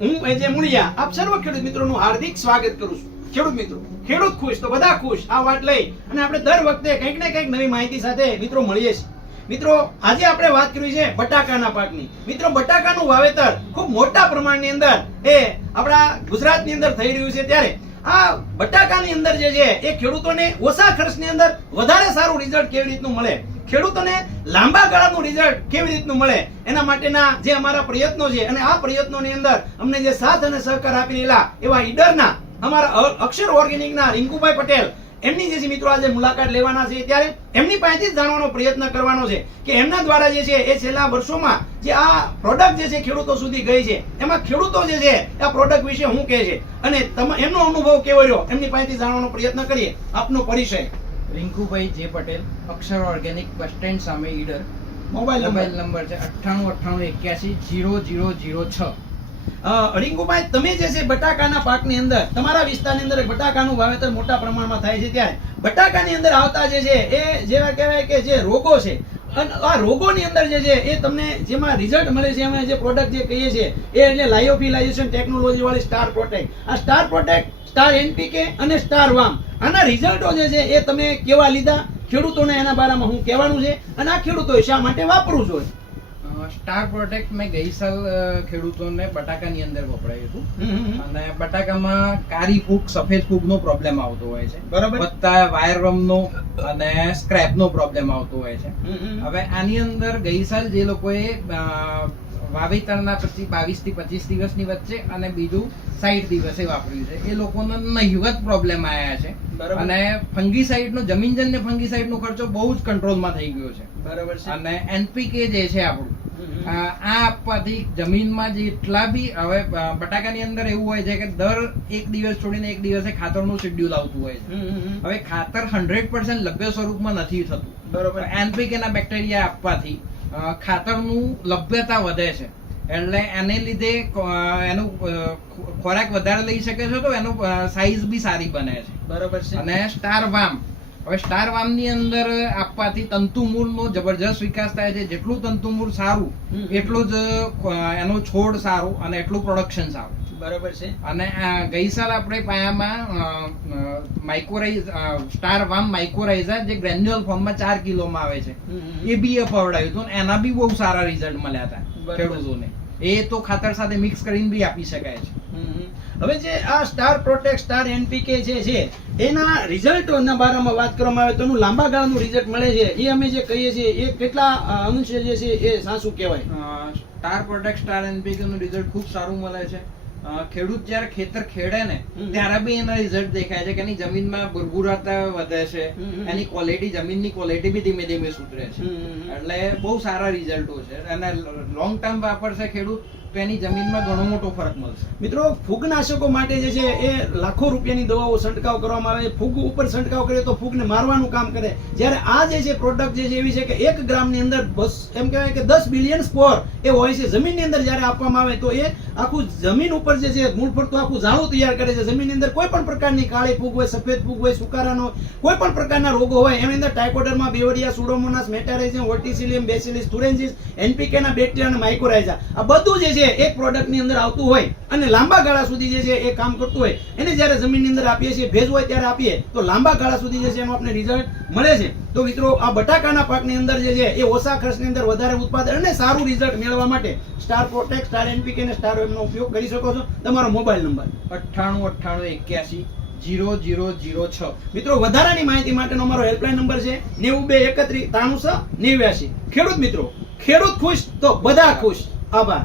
હું એજે મુળિયા, આપ સર્વ ખેડૂત મિત્રોનું હાર્દિક સ્વાગત કરું છું. ખેડૂત મિત્રો, ખેડૂત ખુશ, તો બધા ખુશ. આ વાત લઈ અને આપણે દર વખતે કંઈક ને કંઈક નવી માહિતી સાથે મિત્રો મળીએ છીએ. મિત્રો, આજે આપણે વાત કરવી છે બટાકાના પાકની. મિત્રો, બટાકાનું વાવેતર ખૂબ મોટા પ્રમાણની અંદર એ આપણા ગુજરાતની અંદર થઈ રહ્યું છે ત્યારે. આ બટાકાની અંદર જે છે, એ ખેડૂતોને ઓછા ખર્ચની અંદર વધારે સારું રિઝલ્ટ કેવી રીતનું મળે? ખેડૂતોને લાંબા ગાળાનું રિઝલ્ટ કેવી રીતનું મળે? એના માટેના જે અમારા પ્રયત્નો છે અને આ પ્રયત્નોની અંદર અમને જે સાથ અને સહકાર આપી રહેલા એવા ઈડરના અમારા અક્ષર ઓર્ગેનિકના રિંકુભાઈ પટેલ, એમની જે મિત્રો આજે મુલાકાત લેવાના છે ત્યારે એમની પાસેથી જ જાણવાનો પ્રયત્ન કરવાનો છે કે એમના દ્વારા જે છે એ છેલ્લા વર્ષોમાં જે આ પ્રોડક્ટ જે છે ખેડૂતો સુધી ગઈ છે, એમાં ખેડૂતો જે છે આ પ્રોડક્ટ વિશે શું કહે છે? અને એમનો અનુભવ કેવો રહ્યો? એમની પાસેથી જાણવાનો પ્રયત્ન કરીએ. આપનો પરિચય. Rinkubhai J Patel Akshar organic bus stand સામે ઈડર. મોબાઈલ મોબાઈલ નંબર છે અઠ્ઠાણું અઠ્ઠાણું એક્યાસી જીરો જીરો જીરો છ. રિંકુભાઈ તમે જે છે બટાકાના પાકની અંદર તમારા વિસ્તારની અંદર બટાકાનું વાવેતર મોટા પ્રમાણમાં થાય છે ત્યારે. બટાકાની અંદર આવતા જે છે એ જેવા કહેવાય કે જે રોગો છે અને આ રોગોની અંદર જે છે, એ તમને જેમાં રિઝલ્ટ મળે છે, અમે જે પ્રોડક્ટ જે કહીએ છીએ, એ એટલે લાયોફિલાઇઝેશન ટેકનોલોજી વાળી સ્ટાર પ્રોટેક્ટ આ સ્ટાર પ્રોટેક્ટ સ્ટાર એનપીકે અને સ્ટાર વામ આના રિઝલ્ટો જે છે, એ તમે કેવા લીધા? ખેડૂતોને એના બારામાં હું કહેવાનું છે, અને આ ખેડૂતોએ શા માટે વાપરવું જોઈએ? સ્ટાર પ્રોટેક્ટ મેં ગઈ સાલ ખેડૂતોને બટાકાની અંદર વપરાયું હતું. અને બટાકામાં કારી ફૂગ સફેદ ફૂગનો પ્રોબ્લેમ આવતો હોય છે બરાબર. વત્તા વાયરવમનો અને સ્ક્રેપનો પ્રોબ્લેમ આવતો હોય છે. હવે આની અંદર ગઈ સાલ જે લોકોએ વાવેતરના પછી બાવીસથી પચીસ દિવસની વચ્ચે અને બીજું સાઠ દિવસે વાપર્યું છે એ લોકોને નહિવત પ્રોબ્લેમ આવ્યા છે બરાબર. અને ફંગીસાઇડ નો જમીનજન્ય ફંગીસાઇડ નો ખર્ચો બહુ જ કંટ્રોલમાં થઈ ગયો છે બરાબર છે અને એનપીકે જે છે આપણું. આ આપવાથી જમીનમાં જેટલા બી હવે બટાકાની અંદર એવું હોય છે કે દર એક દિવસ છોડીને એક દિવસે ખાતરનું શેડ્યુલ આવતું હોય છે. હવે ખાતર હંડ્રેડ પર્સન્ટ લભ્ય સ્વરૂપમાં નથી થતું. બરોબર. એનપીકે ના બેક્ટેરિયા આપવાથી ખાતરનું લભ્યતા વધે છે. એટલે એને લીધે એનું ખોરાક વધારે લઈ શકે છે તો એનું સાઈઝ બી સારી બને છે. બરોબર છે. અને સ્ટાર વામ હવે સ્ટાર વામની અંદર આપવાથી તંતુમૂળનો જબરજસ્ત વિકાસ થાય છે જેટલું તંતુમૂળ સારું એટલું જ એનો છોડ સારું અને એટલું પ્રોડક્શન સારું બરોબર છે અને ગઈ સાલ આપણે પાયામાં માઇક્રોરાઇઝ સ્ટાર વામ માઇક્રોરાઇઝા જે ગ્રેન્યુઅલ ફોર્મમાં ચાર કિલોમાં આવે છે. એ બી એ પવડાવ્યું હતું એના બી બહુ સારા રિઝલ્ટ મળ્યા હતા. ખેડૂતોને એ તો ખાતર સાથે મિક્સ કરીને બી આપી શકાય છે. હવે જે આ સ્ટાર પ્રોટેક્ટ સ્ટાર એનપીકે જે છે એના રિઝલ્ટના બારામાં વાત કરવામાં આવે તો એનું લાંબા ગાળાનું રિઝલ્ટ મળે છે. એ અમે જે કહીએ છીએ એ કેટલા અંશે જે છે એ સાસુ કહેવાય? સ્ટાર પ્રોડક્ટ સ્ટાર એનપીકે નું રિઝલ્ટ ખૂબ સારું મળે છે. ખેડૂત જ્યારે ખેતર ખેડે ને ત્યારે બી એના રિઝલ્ટ દેખાય છે કે એની જમીનમાં ભુરભુરાતા વધે છે. એની ક્વોલિટી જમીનની ક્વોલિટી બી ધીમે ધીમે સુધરે છે. એટલે બહુ સારા રિઝલ્ટો છે. અને લોંગ ટર્મ વાપરશે ખેડૂત એની જમીનમાં ઘણો મોટો ફરક મળશે. મિત્રો, ફૂગનાશકો માટે જે છે એ લાખો રૂપિયાની દવાઓ છંટકાવ કરવામાં આવે છે. ફૂગ ઉપર છંટકાવ કરે તો ફૂગને મારવાનું કામ કરે. જ્યારે આ જે છે પ્રોડક્ટ જે છે એવી છે કે એક ગ્રામની અંદર બસ, એમ કહેવાય કે દસ બિલિયન સ્પોર એ હોય છે જમીનની અંદર જ્યારે આપવામાં આવે તો એ આખું જમીન ઉપર જે છે મૂળ ફરતું આખું ઝાડું તૈયાર કરે છે. જમીનની અંદર કોઈ પણ પ્રકારની કાળી ફૂગ હોય, સફેદ ફૂગ હોય, સુકારાનો કોઈ પણ પ્રકારના રોગો હોય, એની અંદર trichoderma beauveria pseudomonas metarhizium verticillium bacillus thuringiensis એનપીકેના bacteria અને માઇક્રોરાઇઝા આ બધું જે છે એક પ્રોડક્ટની અંદર આવતું હોય અને લાંબા ગાળા સુધી જે છે એ કામ કરતું હોય એને જ્યારે જમીનની અંદર આપીએ છીએ ભેજ હોય ત્યારે આપીએ તો લાંબા ગાળા સુધી જે છે એનું આપણે રિઝલ્ટ મળે છે. તો મિત્રો આ બટાકાના પાકની અંદર જે છે એ ઓછા ખર્ચની અંદર વધારે ઉત્પાદન અને સારું રિઝલ્ટ મેળવવા માટે સ્ટાર પ્રોટેક્ટ સ્ટાર એનપીકે અને સ્ટાર વેબનો ઉપયોગ કરી શકો છો. તમારો મોબાઈલ નંબર. અઠ્ઠાણું અઠ્ઠાણું એક્યાસી જીરો જીરો જીરો છ. મિત્રો વધારાની માહિતી માટેનો અમારો હેલ્પલાઇન નંબર છે નેવું બે એકત્રીસ ત્રાણું છ નેવ્યાસી ખેડૂત મિત્રો ખેડૂત ખુશ તો બધા ખુશ. આભાર.